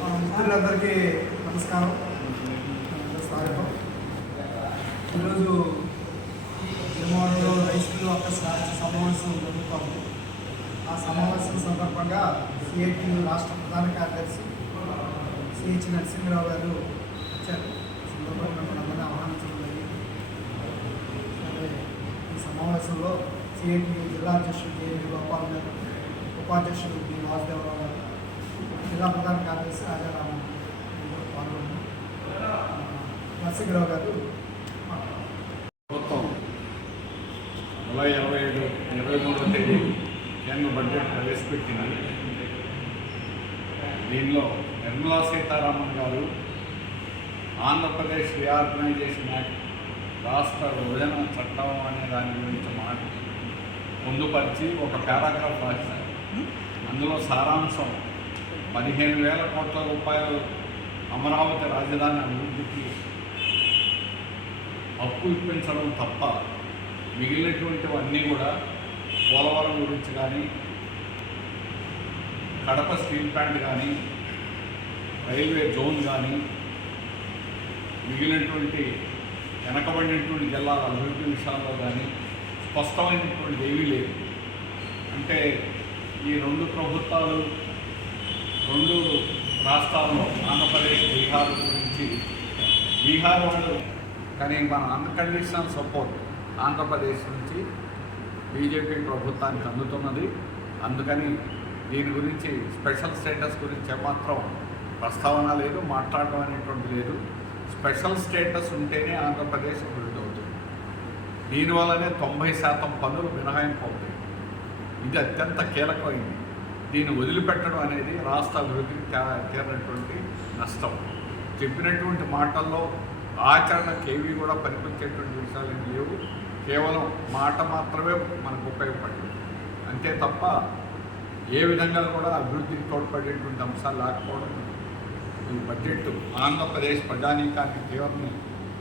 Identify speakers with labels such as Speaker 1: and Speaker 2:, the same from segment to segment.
Speaker 1: మిత్రులందరికీ నమస్కారం. స్వాగతం ఈరోజు నిర్మాణంలో రైతులు ఒక సమావేశం జరుగుతోంది. ఆ సమావేశం సందర్భంగా సిఐటి రాష్ట్ర ప్రధాన కార్యదర్శి సిహెచ్ నరసింహరావు గారు వచ్చారు. సందర్భంగా మనందరినీ ఆహ్వానించడం జరిగింది. ఈ సమావేశంలో సిఐటి జిల్లా అధ్యక్షుడు జేవి గోపాల్ గారు ఉపాధ్యక్షుడు బి వాసుదేవరావు గారు జిల్లా ప్రధాన కార్యదర్శి రాజారామన్ పాల్గొన్నారు. నరసింహరావు గారు
Speaker 2: ప్రభుత్వం జూలై ఇరవై ఏడు ఇరవై మూడవ తేదీ కేంద్ర బడ్జెట్ ప్రవేశపెట్టింది దీనిలో నిర్మలా సీతారామన్ గారు ఆంధ్రప్రదేశ్ రీఆర్గనైజేషన్ యాక్ట్ రాష్ట్ర విభజన చట్టం అనే దాని గురించి మాట పొందుపరిచి ఒక పారాగ్రాఫ్ రాశారు. అందులో సారాంశం పదిహేను వేల కోట్ల రూపాయలు అమరావతి రాజధాని అభివృద్ధికి అప్పు ఇప్పించడం తప్ప మిగిలినటువంటివన్నీ కూడా పోలవరం గురించి కానీ కడప స్టీల్ ప్లాంట్ కానీ రైల్వే జోన్ కానీ మిగిలినటువంటి వెనకబడినటువంటి జిల్లాల అభివృద్ధి విషయాల్లో కానీ స్పష్టమైనటువంటి ఏమీ లేదు అంటే ఈ రెండు ప్రభుత్వాలు రెండు రాష్ట్రాల్లో ఆంధ్రప్రదేశ్ బీహార్ గురించి బీహార్ వాళ్ళు కానీ మన అన్కండిషనల్ సపోర్ట్ ఆంధ్రప్రదేశ్ నుంచి బీజేపీ ప్రభుత్వానికి అందుతున్నది. అందుకని దీని గురించి స్పెషల్ స్టేటస్ గురించి ఏమాత్రం ప్రస్తావన లేదు మాట్లాడడం అనేటువంటి లేదు. స్పెషల్ స్టేటస్ ఉంటేనే ఆంధ్రప్రదేశ్ అభివృద్ధి అవుతుంది. దీనివల్లనే తొంభై శాతం పనులు మినహాయింపు అవుతాయి. ఇది అత్యంత కీలకమైంది దీన్ని వదిలిపెట్టడం అనేది రాష్ట్ర అభివృద్ధికి తీరినటువంటి నష్టం. చెప్పినటువంటి మాటల్లో ఆచరణకి ఏవి కూడా పనిపించేటువంటి విషయాలు ఏమి లేవు. కేవలం మాట మాత్రమే మనకు ఉపయోగపడింది అంతే తప్ప ఏ విధంగా కూడా అభివృద్ధికి తోడ్పడేటువంటి అంశాలు లేకపోవడం ఈ బడ్జెట్ ఆంధ్రప్రదేశ్ ప్రజానీకానికి తీవ్రని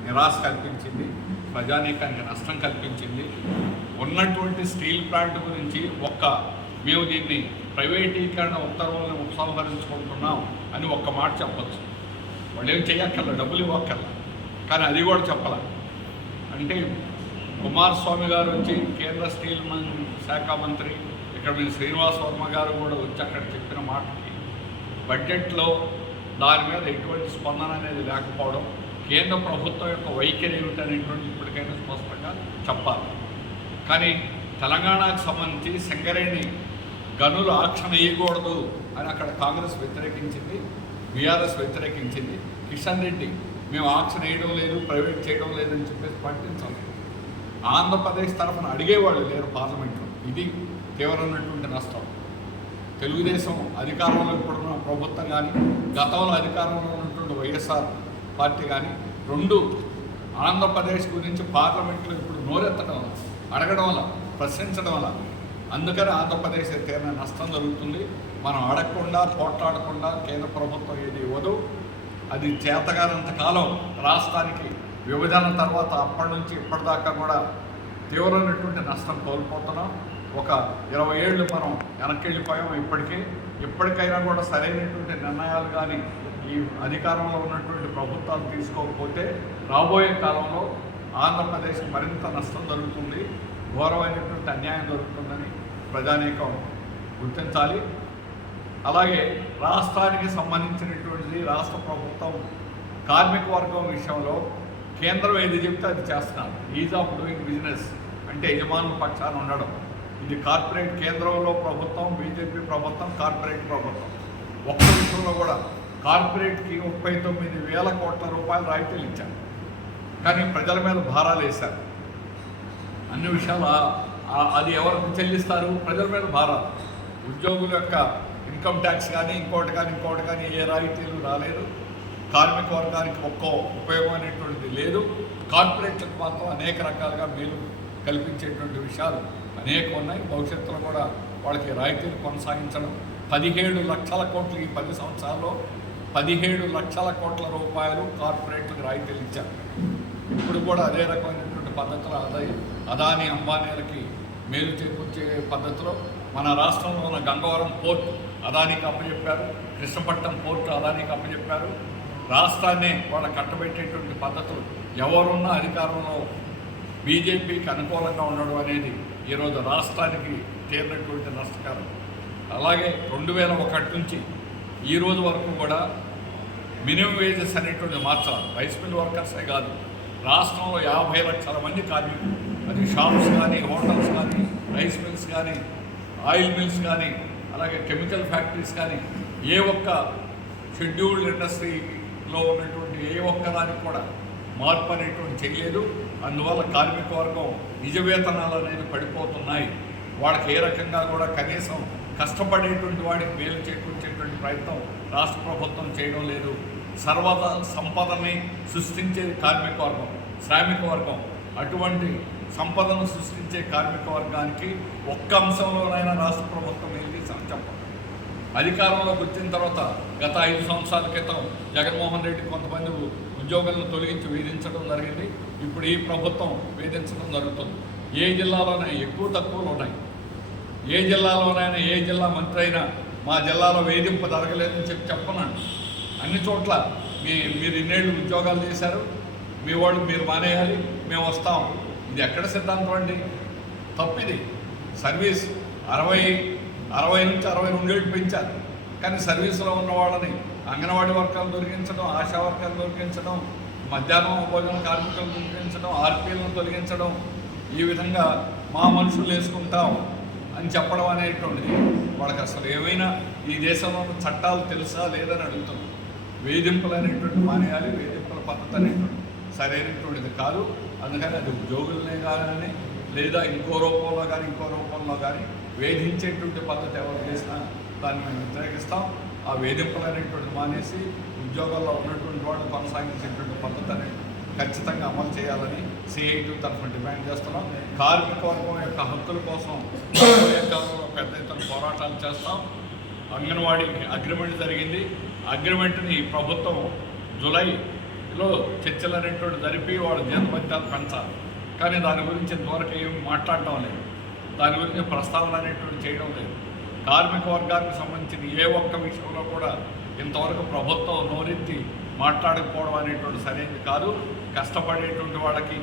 Speaker 2: నిరాశ కల్పించింది ప్రజానీకానికి నష్టం కల్పించింది. ఉన్నటువంటి స్టీల్ ప్లాంట్ గురించి ఒక్క మేము దీన్ని ప్రైవేటీకరణ ఉత్తర్వులను ఉపసంహరించుకుంటున్నాం అని ఒక్క మాట చెప్పచ్చు. వాళ్ళు ఏం చేయక్కర్ల డబ్బులు ఇవ్వక్కర్ల. కానీ అది కూడా చెప్పాల. అంటే కుమారస్వామి గారు వచ్చి కేంద్ర స్టీల్ మన్ శాఖ మంత్రి ఇక్కడ మీ శ్రీనివాస్ వర్మ గారు కూడా వచ్చి అక్కడ చెప్పిన మాటకి బడ్జెట్లో దాని మీద ఎటువంటి స్పందన అనేది లేకపోవడం కేంద్ర ప్రభుత్వం యొక్క వైఖరి ఏమిటనేటువంటి ఇప్పటికైనా స్పష్టంగా చెప్పాలి. కానీ తెలంగాణకు సంబంధించి సింగరేణి గనులు ఆక్షణ వేయకూడదు అని అక్కడ కాంగ్రెస్ వ్యతిరేకించింది బీఆర్ఎస్ వ్యతిరేకించింది. కిషన్ రెడ్డి మేము ఆక్షన్ వేయడం లేదు ప్రైవేట్ చేయడం లేదని చెప్పేసి ప్రకటించాలి ఆంధ్రప్రదేశ్ తరఫున అడిగేవాళ్ళు లేరు పార్లమెంట్లో. ఇది తీవ్రమైనటువంటి నష్టం. తెలుగుదేశం అధికారంలో ఇప్పుడున్న ప్రభుత్వం కానీ గతంలో అధికారంలో ఉన్నటువంటి వైఎస్ఆర్ పార్టీ కానీ రెండు ఆంధ్రప్రదేశ్ గురించి పార్లమెంట్లో ఇప్పుడు నోరెత్తడం వల్ల అడగడం వల్ల ప్రశ్నించడం వల్ల అందుకని ఆంధ్రప్రదేశ్ తీరని నష్టం జరుగుతుంది. మనం అడగకుండా పోట్లాడకుండా కేంద్ర ప్రభుత్వం ఏది ఇవ్వదు. అది చేతగానంతకాలం రాష్ట్రానికి విభజన తర్వాత అప్పటి నుంచి ఇప్పటిదాకా కూడా తీవ్రమైనటువంటి నష్టం కోల్పోతున్నాం. ఒక ఇరవై ఏళ్ళు మనం వెనక్కి వెళ్ళిపోయాం ఇప్పటికీ. ఇప్పటికైనా కూడా సరైనటువంటి నిర్ణయాలు కానీ ఈ అధికారంలో ఉన్నటువంటి ప్రభుత్వాలు తీసుకోకపోతే రాబోయే కాలంలో ఆంధ్రప్రదేశ్ మరింత నష్టం జరుగుతుంది. ఘోరమైనటువంటి అన్యాయం జరుగుతుందని ప్రజానీకం గుర్తించాలి. అలాగే రాష్ట్రానికి సంబంధించినటువంటిది రాష్ట్ర ప్రభుత్వం కార్మిక వర్గం విషయంలో కేంద్రం ఏది చెప్తే అది చేస్తున్నారు. ఈజ్ ఆఫ్ డూయింగ్ బిజినెస్ అంటే యజమానుల పక్షాన ఉండడం. ఇది కార్పొరేట్ కేంద్రంలో ప్రభుత్వం బీజేపీ ప్రభుత్వం కార్పొరేట్ ప్రభుత్వం. ఒక్క విషయంలో కూడా కార్పొరేట్కి ముప్పై తొమ్మిది వేల కోట్ల రూపాయలు రాయితీలు ఇచ్చారు. కానీ ప్రజల మీద భారాలు వేశారు. అన్ని విషయాలు అది ఎవరికి చెల్లిస్తారు? ప్రజల మీద భారం. ఉద్యోగుల యొక్క ఇన్కమ్ ట్యాక్స్ కానీ ఇంకోటి కానీ ఇంకోటి కానీ ఏ రాయితీలు రాలేదు. కార్మిక వర్గానికి ఒక్కో ఉపయోగమైనటువంటిది లేదు. కార్పొరేట్లకు మాత్రం అనేక రకాలుగా మేలు కల్పించేటువంటి విషయాలు అనేక ఉన్నాయి. భవిష్యత్తులో కూడా వాళ్ళకి రాయితీలు కొనసాగించడం. పదిహేడు లక్షల కోట్లు ఈ పది సంవత్సరాల్లో పదిహేడు లక్షల కోట్ల రూపాయలు కార్పొరేట్లకు రాయితీలు ఇచ్చారు. ఇప్పుడు కూడా అదే రకమైనటువంటి పద్ధతులు అదాయి అదాని అంబానీలకి మేలు చేకూర్చే పద్ధతిలో మన రాష్ట్రంలో ఉన్న గంగవరం పోర్ట్ అదానికి అప్పచెప్పారు కృష్ణపట్నం పోర్టు అదానికి అప్పచెప్పారు. రాష్ట్రాన్ని వాళ్ళ కట్టబెట్టేటువంటి పద్ధతులు ఎవరున్నా అధికారంలో బీజేపీకి అనుకూలంగా ఉండడం అనేది ఈరోజు రాష్ట్రానికి తీరినటువంటి నష్టకారం. అలాగే రెండు వేల ఒకటి నుంచి ఈ రోజు వరకు కూడా మినిమం వేజెస్ అనేటువంటి మార్చాలి. రైస్ మిల్ వర్కర్సే కాదు. రాష్ట్రంలో యాభై లక్షల మంది కార్మికులు అది షాప్స్ కానీ హోటల్స్ కానీ రైస్ మిల్స్ కానీ ఆయిల్ మిల్స్ కానీ అలాగే కెమికల్ ఫ్యాక్టరీస్ కానీ ఏ ఒక్క షెడ్యూల్డ్ ఇండస్ట్రీలో ఉన్నటువంటి ఏ ఒక్క దానికి కూడా మార్పు అనేటువంటి చేయలేదు అందువల్ల కార్మిక వర్గం నిజ వేతనాలు అనేది పడిపోతున్నాయి. వాళ్ళకి ఏ రకంగా కూడా కనీసం కష్టపడేటువంటి వాడికి మేలు చేకూర్చేటువంటి ప్రయత్నం రాష్ట్ర ప్రభుత్వం చేయడం లేదు. సర్వత సంపదని సృష్టించేది కార్మిక వర్గం శ్రామిక వర్గం. అటువంటి సంపదను సృష్టించే కార్మిక వర్గానికి ఒక్క అంశంలోనైనా రాష్ట్ర ప్రభుత్వం ఏం చేశామని చెప్పండి. అధికారంలోకి వచ్చిన తర్వాత గత ఐదు సంవత్సరాల క్రితం జగన్మోహన్ రెడ్డి కొంతమంది ఉద్యోగులను తొలగించి వేధించడం జరిగింది. ఇప్పుడు ఈ ప్రభుత్వం వేధించడం జరుగుతుంది. ఏ జిల్లాలోనే ఎక్కువ తక్కువలు ఉన్నాయి. ఏ జిల్లాలోనైనా ఏ జిల్లా మంత్రి అయినా మా జిల్లాలో వేధింపు జరగలేదని చెప్పి చెప్పనండి. అన్ని చోట్ల మీ మీరు ఇన్నేళ్ళు ఉద్యోగాలు చేశారు. మీ వాళ్ళు మీరు మానేయాలి. మేము వస్తాము ఇది ఎక్కడ సిద్ధాంతం అండి? తప్పిది. సర్వీస్ అరవై అరవై నుంచి అరవై రెండేళ్ళు పెంచారు. కానీ సర్వీసులో ఉన్న వాళ్ళని అంగన్వాడీ వర్గాలు దొరికించడం ఆశా వర్గాలు దొరికించడం మధ్యాహ్నం భోజన కార్మికులు తొలగించడం ఆర్పీలను తొలగించడం ఈ విధంగా మా మనుషులు వేసుకుంటాం అని చెప్పడం అనేటువంటిది వాళ్ళకి అసలు ఏమైనా ఈ దేశంలో చట్టాలు తెలుసా లేదని అడుగుతాం. వేధింపులు అనేటువంటి మానేయాలి వేధింపుల పద్ధతి అనేటువంటి సరైనటువంటిది కాదు. అందుకని అది ఉద్యోగులనే కానీ లేదా ఇంకో రూపంలో కానీ ఇంకో రూపంలో కానీ వేధించేటువంటి పద్ధతి ఎవరు చేసినా దాన్ని మేము వ్యతిరేకిస్తాం. ఆ వేధింపులు అనేటువంటి మానేసి ఉద్యోగాల్లో ఉన్నటువంటి వాళ్ళు కొనసాగించేటువంటి పద్ధతి అనేది ఖచ్చితంగా అమలు చేయాలని సిఐటి తరఫున డిమాండ్ చేస్తున్నాం. కార్మిక వర్గం యొక్క హక్కుల కోసం కాలంలో పెద్ద ఎత్తున పోరాటాలు చేస్తాం. అంగన్వాడీ అగ్రిమెంట్ జరిగింది. అగ్రిమెంట్ని ప్రభుత్వం లో చర్చలు అనేటువంటి జరిపి వాళ్ళ జీతభత్యాలు పెంచాలి. కానీ దాని గురించి ఇంతవరకు ఏం మాట్లాడటం లేదు. దాని గురించి ప్రస్తావన అనేటువంటి చేయడం లేదు. కార్మిక వర్గానికి సంబంధించిన ఏ ఒక్క విషయంలో కూడా ఇంతవరకు ప్రభుత్వం నోరెత్తి మాట్లాడకపోవడం అనేటువంటి సరైనది కాదు. కష్టపడేటువంటి వాళ్ళకి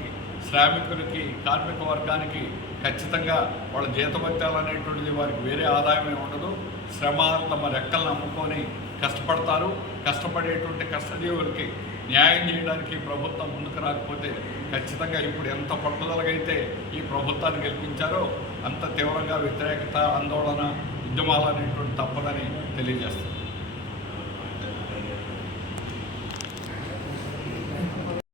Speaker 2: శ్రామికులకి కార్మిక వర్గానికి ఖచ్చితంగా వాళ్ళ జీతభత్యాలు అనేటువంటిది వారికి వేరే ఆదాయమే ఉండదు. శ్రమ తమ రెక్కలను అమ్ముకొని కష్టపడతారు. కష్టపడేటువంటి కష్టజీవులకి న్యాయం చేయడానికి ప్రభుత్వం ముందుకు రాకపోతే ఖచ్చితంగా ఇప్పుడు ఎంత పట్టుదలగైతే ఈ ప్రభుత్వాన్ని గెలిపించారో అంత తీవ్రంగా వ్యతిరేకత ఆందోళన ఉద్యమాలు అనేటువంటి తప్పదని తెలియజేస్తుంది.